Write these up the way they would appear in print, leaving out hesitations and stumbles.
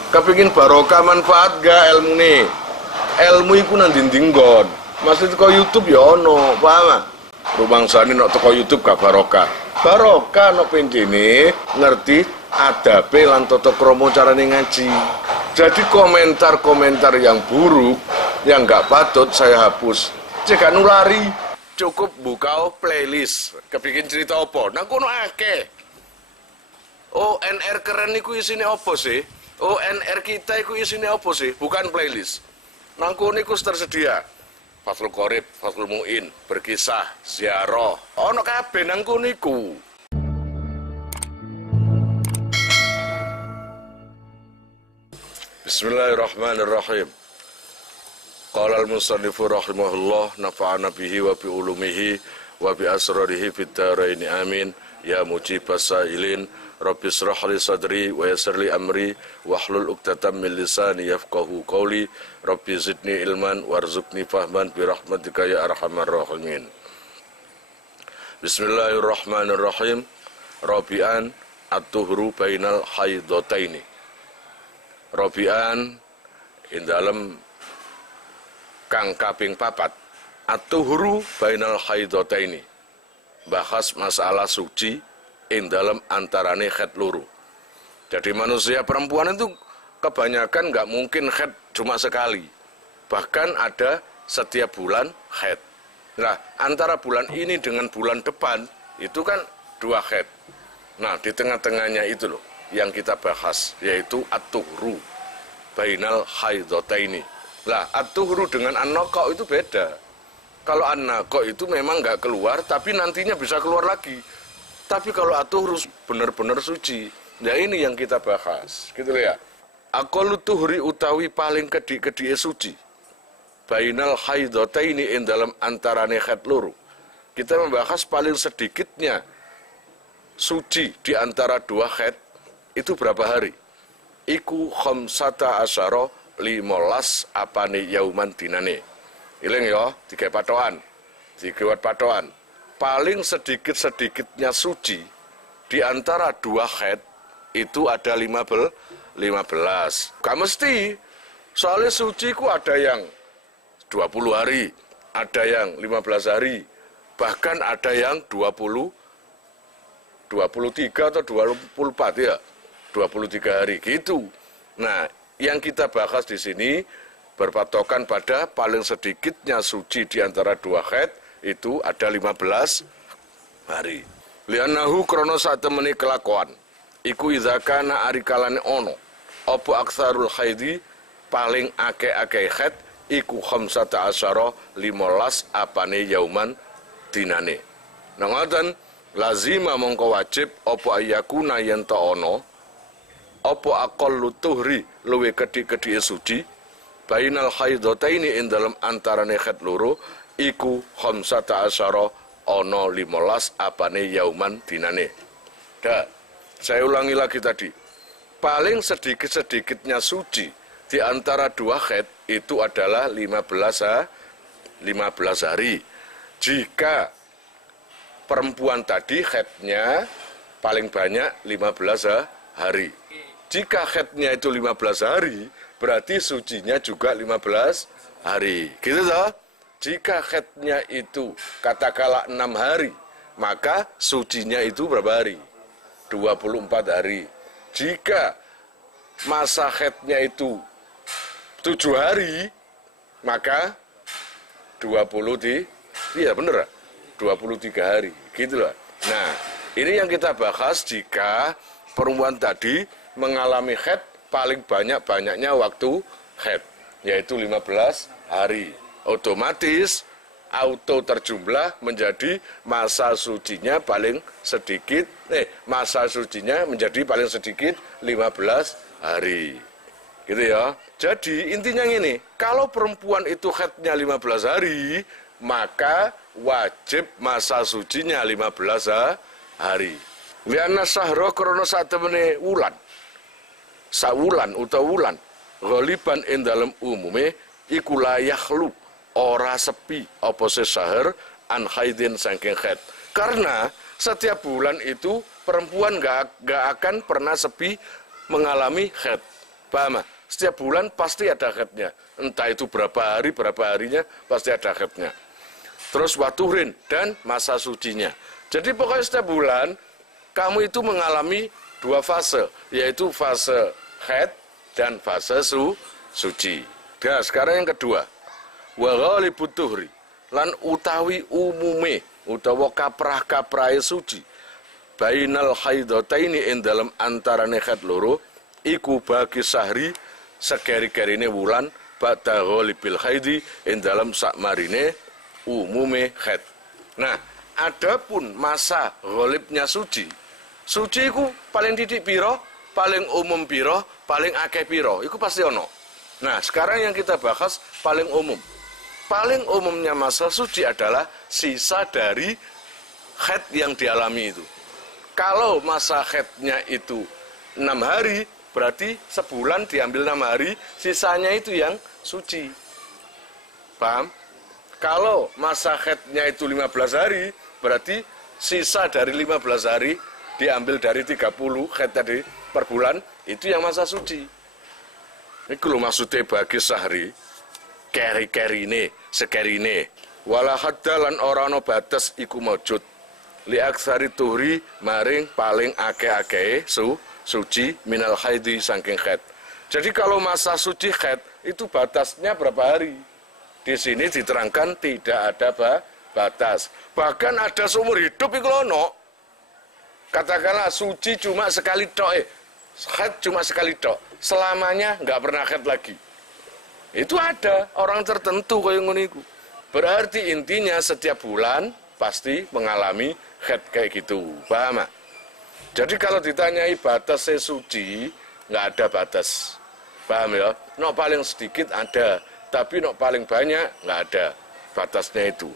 Kepingin barokah manfaat gak ilmu nih? Ilmu iku nang dinding nggon. Maksud teko YouTube ya ono, paham? Rumangsane nek teko YouTube gak barokah. Barokah nek pentene ngerti adabe lan tata krama carane ngaji. Jadi komentar-komentar yang buruk, yang gak patut saya hapus. Cek nulari, cukup buka playlist. Kepingin cerita apa? Nang kono akeh. ONR keren niku isine apa sih? ONR kita iku isine apa sih? Bukan playlist. Nang kono niku tersedia. Fathul Qorib, Fathul Mu'in, berkisah, ziarah. Ono kabeh nang kono niku. Bismillahirrahmanirrahim. Qala al-musannifu rahimahullah nafa'ana bihi wa bi ulumihi wa bi asrarihi fid dharain amin. Ya mujibas sailin Rabbi israh li sadri wa yassir li amri wahlul 'uqdatam min lisani yafqahu qawli. Rabbi zidni ilman warzuqni fahman bi rahmatika ya arhamar rahimin. Bismillahirrahmanirrahim. Rabi'an at-tuhru bainal haidataini. Rabi'an ing dalem kang kaping papat. At-tuhru bainal haidataini. Bahas masalah suci ing dalam antarane khed loro. Jadi manusia perempuan itu kebanyakan nggak mungkin khed cuma sekali. Bahkan ada setiap bulan khed. Nah, antara bulan ini dengan bulan depan itu kan 2 khed. Nah, di tengah-tengahnya itu loh yang kita bahas, yaitu at-tuhru bainal haidataini. Lah, at-tuhru dengan an-naqa itu beda. Kalau an-naqa itu memang nggak keluar, tapi nantinya bisa keluar lagi. Tapi kalau at-tuhru benar-benar suci. Nah ini yang kita bahas, gitu ya. Aqallu tuhri utawi paling kedik-kedike suci. Bainal haidataini ing dalam antarane khed loro. Kita membahas paling sedikitnya suci di antara 2 khed itu berapa hari? Iku khamsata asyara 15 apane yauman dinane. Iling ya, 3 patokan. 3 patokan. Paling sedikit-sedikitnya suci di antara 2 khed itu ada 15. Gak mesti. Soalnya suci ku ada yang 20 hari, ada yang 15 hari, bahkan ada yang 23 atau 24 ya. 23 hari gitu. Nah, yang kita bahas di sini berpatokan pada paling sedikitnya suci di antara 2 khed itu ada 15 hari. Li'annahu krono sak temene kelakuan. Iku idza kana arikalane ono. Apa aksarul haidi paling akeh-akeh khed iku khamsata asyara 15 apane yauman dinane. Nah ngoten lazima mongko wajib apa ayakuna yen ta ono apa aqallu tuhri luwe kedik-kedike suci bainal haidataini ing dalem antarane khed loro iku khamsata asyara ono 15 apane yauman dinane. Dah, saya ulangi lagi tadi. Paling sedikit-sedikitnya suci di antara 2 khed itu adalah 15 hari. Jika perempuan tadi khednya paling banyak 15 hari. Jika khednya itu 15 hari, berarti sucinya juga 15 hari. Gitu toh? Jika khednya itu katakanlah 6 hari, maka sucinya itu berapa hari? 24 hari. Jika masa khednya itu 7 hari, maka 23 hari. Gitu loh. Nah, ini yang kita bahas jika perempuan tadi mengalami khed paling banyak-banyaknya waktu khed, yaitu 15 hari. Otomatis auto terjumlah menjadi masa sucinya paling sedikit, masa sucinya menjadi paling sedikit 15 hari. Gitu ya. Jadi intinya gini, kalau perempuan itu khednya 15 hari, maka wajib masa sucinya 15 hari. Lianna sahra krana satemene wulan. Sawulan utawa wulan ghaliban ing dalem umume iku la yakhlu ora sepi apa sesahar an haidin saking khed. Karena setiap bulan itu perempuan gak akan pernah sepi mengalami khed. Paham? Setiap bulan pasti ada haidnya. Entah itu berapa harinya pasti ada haidnya. Terus waturin dan masa sucinya. Jadi pokoknya setiap bulan kamu itu mengalami dua fase, yaitu fase haid dan fase suci. Nah, sekarang yang kedua, wa ghalibut tuhri lan utawi umume utawa kaprah-kaprahe suci bainal haidataini ing dalem antarane haid loro iku bagi sahri sekeri-kerine wulan ba'da ghalibil haidi ing dalem sakmarine umume haid. Nah, adapun masa ghalibnya suci iku paling titik piro, paling umum piro, paling akeh piro, iku pasti ono. Nah, sekarang yang kita bahas paling umum. Paling umumnya masa suci adalah sisa dari haid yang dialami itu. Kalau masa haidnya itu 6 hari, berarti sebulan diambil 6 hari, sisanya itu yang suci. Paham? Kalau masa haidnya itu 15 hari, berarti sisa dari 15 hari diambil dari 30 haid tadi per bulan, itu yang masa suci. Ini kalau maksudnya bagi sahri, keri-kerine, sekerine, wala haddalan orano batas iku mawjud, li aksari tuhri maring paling ake-ake suci minal haidi saking haid. Jadi kalau masa suci haid itu batasnya berapa hari? Di sini diterangkan tidak ada batas. Bahkan ada seumur hidup iku ono. Katakanlah suci cuma sekali tok, haid cuma sekali tok, selamanya nggak pernah haid lagi. Itu ada orang tertentu kayak ngoniku. Berarti intinya setiap bulan pasti mengalami haid kayak gitu. Paham? Jadi kalau ditanyai batas suci, nggak ada batas. Paham ya? No paling sedikit ada, tapi no paling banyak nggak ada batasnya itu.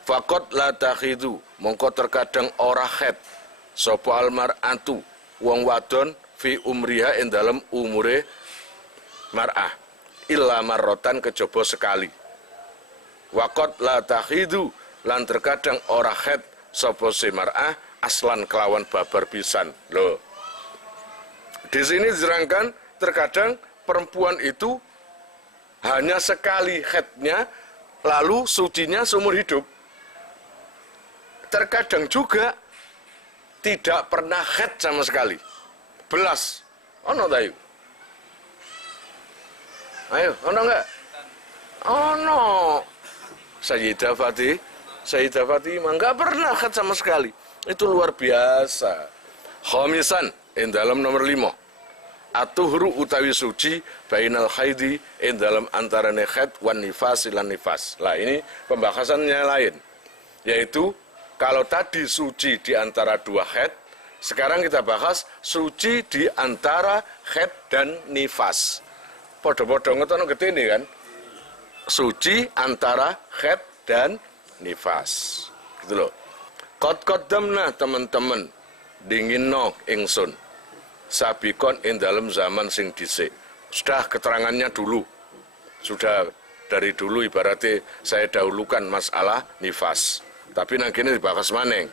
Fakot la takhidu, mongko terkadang ora haid sapa almar'atu wong wadon fi umriha ing dalem umure mar'ah illa marrotan kejaba sekali. Waqat la takhidu lan terkadang ora haid sapa si mar'ah aslan kelawan babar pisan. Loh. Di sini diterangkan terkadang perempuan itu hanya sekali haidnya lalu sucinya seumur hidup. Terkadang juga tidak pernah haid sama sekali. Belas. Ono tayu. Ayo, ono enggak? Ono. Sayyidah Fatimah enggak pernah haid sama sekali. Itu luar biasa. Khamisan in dalam nomor 5. Atuhru utawi suci bainal haidi in dalam antarane haid wan nifas lan nifas. Lah ini pembahasannya lain. Yaitu kalau tadi suci di antara dua haid, sekarang kita bahas suci di antara haid dan nifas. Podo-podo ngotono getene kan? Suci antara haid dan nifas. Gitu loh. Qad-qaddamna teman-teman dinginno ingsun. Sabikon ing dalam zaman sing dhisik. Sudah keterangannya dulu. Sudah dari dulu ibaratnya saya dahulukan masalah nifas. Tapi nang kene dibahas maneng.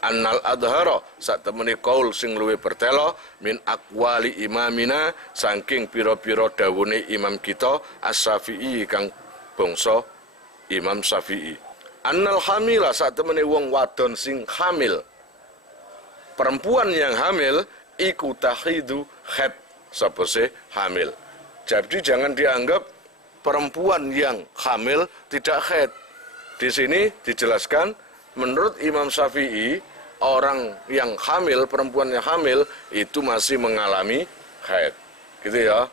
Annal adhara sak temene kaul sing luwih bertelo min aqwali imamina saking pira-pira dawuhe imam kita As-Syafi'i kang bangsa Imam Syafi'i. Annal hamila sak temene wong wadon sing hamil. Perempuan yang hamil iku tahidu haid sapa se hamil. Jadi jangan dianggap perempuan yang hamil tidak haid. Di sini dijelaskan menurut Imam Syafi'i orang yang hamil, perempuan yang hamil itu masih mengalami haid. Gitu ya.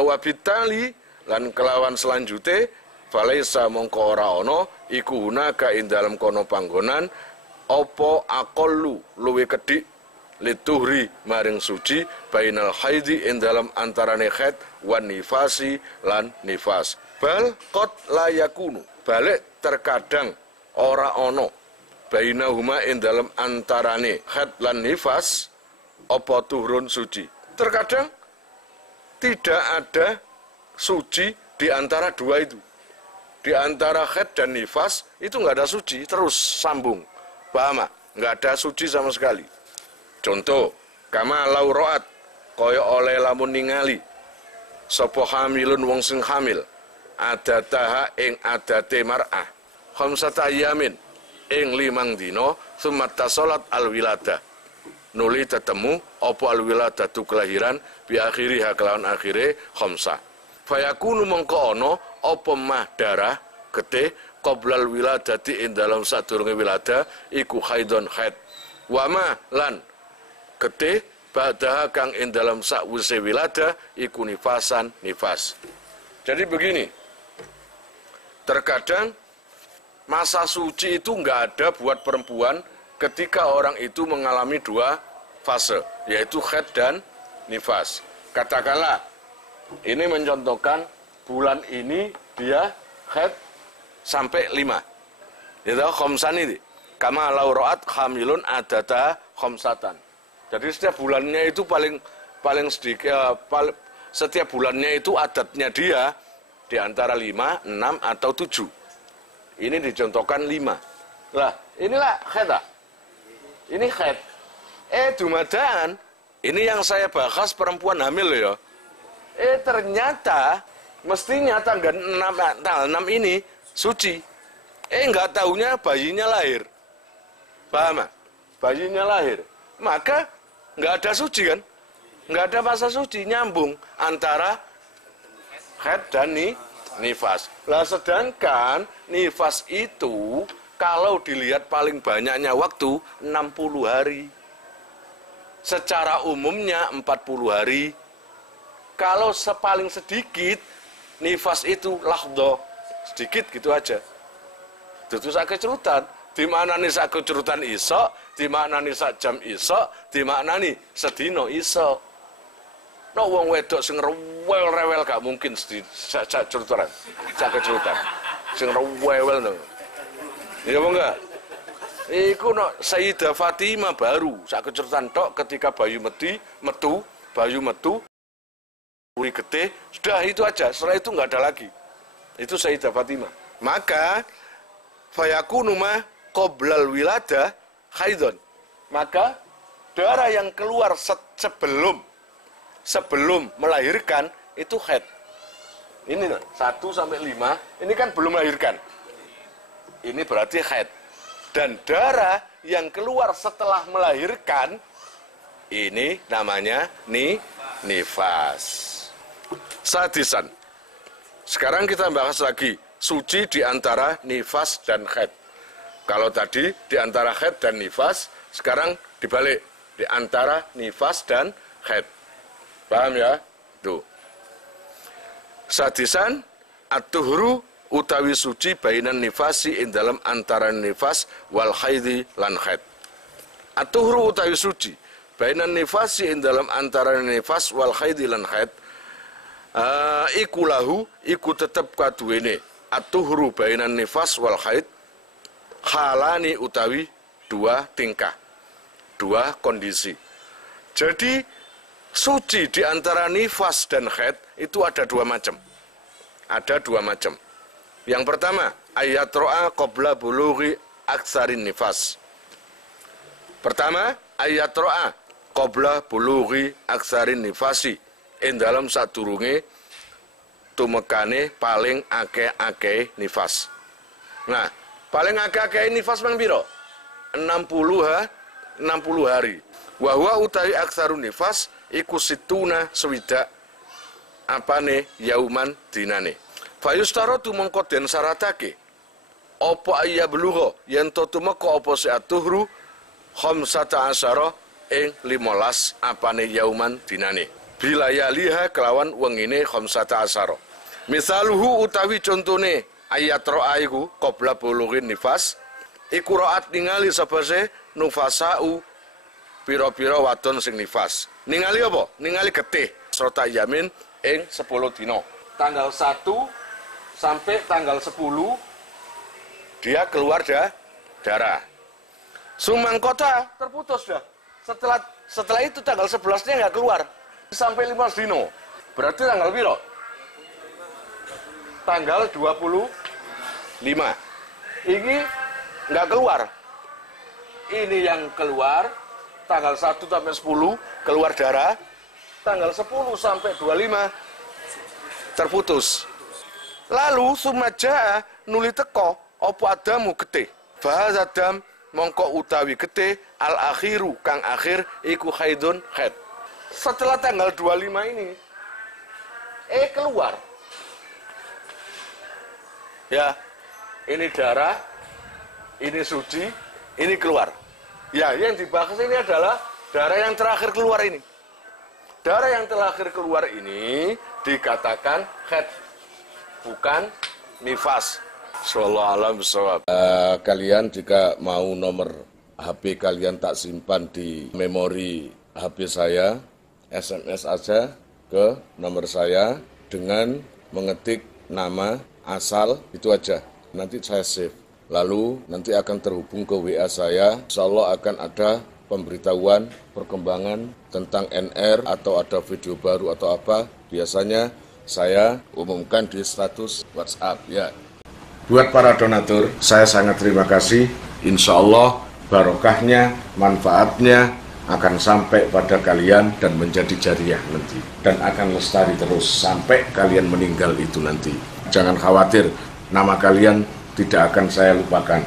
Wabitali lan kelawan selanjutnya falaisa mongko ora ana iku hunaka ing dalem kono panggonan apa aqallu luwe kedhik lituhri maring suci bainal haidi ing dalam antarane haid wan nifasi lan nifas. Bal qad la yakunu balik terkadang ora ana bainahuma ing dalam antarane haid lan nifas apa turun suci. Terkadang tidak ada suci di antara dua itu. Di antara haid dan nifas itu nggak ada suci, terus sambung. Paham? nggak ada suci sama sekali. Contoh, kama lauroat, kaya oleh lamun ningali, sopo hamilun wong sing hamil, adataha ing adate mar'ah, khamsata ayamin, ing 5 dino, sumata salat al-wiladah. Nuli tetemu, opo al-wiladah tu kelahiran, bi akhiri kelawan akhire, khamsah. Fayakunu mengko ono, opo mah darah, getih, qoblal wiladati ing dalam sadurunge wilada, iku haidon haid. Wama lan getih, ba'daha kang ing dalam sakwise wilada, iku nifasan nifas. Jadi begini, terkadang masa suci itu nggak ada buat perempuan ketika orang itu mengalami 2 fase, yaitu haid dan nifas. Katakanlah, ini mencontohkan bulan ini dia haid sampai 5. Itu khamsan ini. Kama lauroat hamilun adata khamsatan. Jadi setiap bulannya itu paling sedikit, setiap bulannya itu adatnya dia di antara 5, 6 atau 7. Ini dicontohkan 5. Lah, inilah haid. Ini haid. Dumadaan, ini yang saya bahas perempuan hamil ya. Ternyata mestinya tanggal 6 ini suci. Nggak tahunya bayinya lahir. Paham? Bayinya lahir. Maka nggak ada suci kan? Nggak ada masa suci, nyambung antara haid dan nifas. Lah sedangkan nifas itu kalau dilihat paling banyaknya waktu 60 hari. Secara umumnya 40 hari. Kalau paling sedikit nifas itu lahdo, sedikit gitu aja. Itu sakit cerutan. Di mana nih sakit cerutan iso, di mana nih sak jam iso, di mana nih sedino iso. No wong wedok sing rewel gak mungkin sakit cerutan. Sakit cerutan. Sing rewel no. Iya apa enggak? Iku no Sayyidah Fatimah baru sakit cerutan tok ketika bayu metu, bayu metu, uri getih, sudah itu aja. Setelah itu nggak ada lagi. Itu Sayyidah Fatimah. Maka fayakunu ma qoblal wilada haidon. Maka darah yang keluar sebelum melahirkan itu haid. Ini 1 sampai 5, ini kan belum melahirkan. Ini berarti haid. Dan darah yang keluar setelah melahirkan, ini namanya nifas. Sadisan. Sekarang kita bahas lagi suci di antara nifas dan haid. Kalau tadi di antara haid dan nifas, sekarang dibalik di antara nifas dan haid. Paham ya? Tuh. Sadisan at-tuhru utawi suci bainan nifasi ing dalam antara nifas wal haidi lan haid. At-tuhru utawi suci bainan nifasi ing dalam antara nifas wal haidi lan haid. Iku lahu iku tetep kaduwene at-tuhru bainan nifas wal haid halani utawi 2 tingkah, 2 kondisi. Jadi suci di antara nifas dan haid itu ada 2 macam. Ada 2 macam. Yang pertama, ayat ro'a qabla bulughi aksarin nifas. Pertama, ayat ro'a qabla bulughi aksarin nifasi. In dalam sadurunge tumekane paling akeh-akeh nifas. Nah, paling akeh-akeh nifas mang piro? 60 hari. Wa huwa utawi aksarun nifas iku situna swidak apane yauman dinane. Fayustaratu mongko den syaratake apa ayya belugha yen to tumeka apa sa'atuhru khamsata asyara ing 15 apane yauman dinane. Bilayaliha kelawan wengine khamsata asyara. Misaluhu utawi contone ayat ro'a iku qabla bulughin nifas iku ra'at ningali sabase nufasau pira-pira wadon sing nifas. Ningali apa? Ningali getih serta yamin ing 10 dina. Tanggal 1 sampai tanggal 10 dia keluar darah. Sumangkota terputus dah. Setelah itu tanggal 11-nya nggak keluar sampai 15 dino. Berarti tanggal piro? Tanggal 25. Ini nggak keluar. ini yang keluar, tanggal 1 sampai 10 keluar darah, tanggal 10 sampai 25 terputus. Lalu sumaja nuli teko opo adamu getih. Bahas adam mongko utawi getih al akhiru kang akhir iku haidun haid. Setelah tanggal 25 ini keluar. Ya, ini darah, ini suci, ini keluar. Ya, yang dibahas ini adalah darah yang terakhir keluar ini. Darah yang terakhir keluar ini dikatakan haid, bukan nifas. Sallallahu alam bisawab. Kalian jika mau nomor HP kalian tak simpan di memori HP saya, SMS aja ke nomor saya dengan mengetik nama asal itu aja. Nanti saya save. Lalu nanti akan terhubung ke WA saya. Insya Allah akan ada pemberitahuan perkembangan tentang NR atau ada video baru atau apa. Biasanya saya umumkan di status WhatsApp ya. Buat para donatur, saya sangat terima kasih. Insya Allah barokahnya, manfaatnya akan sampai pada kalian dan menjadi jariah nanti. Dan akan lestari terus sampai kalian meninggal itu nanti. Jangan khawatir, nama kalian tidak akan saya lupakan.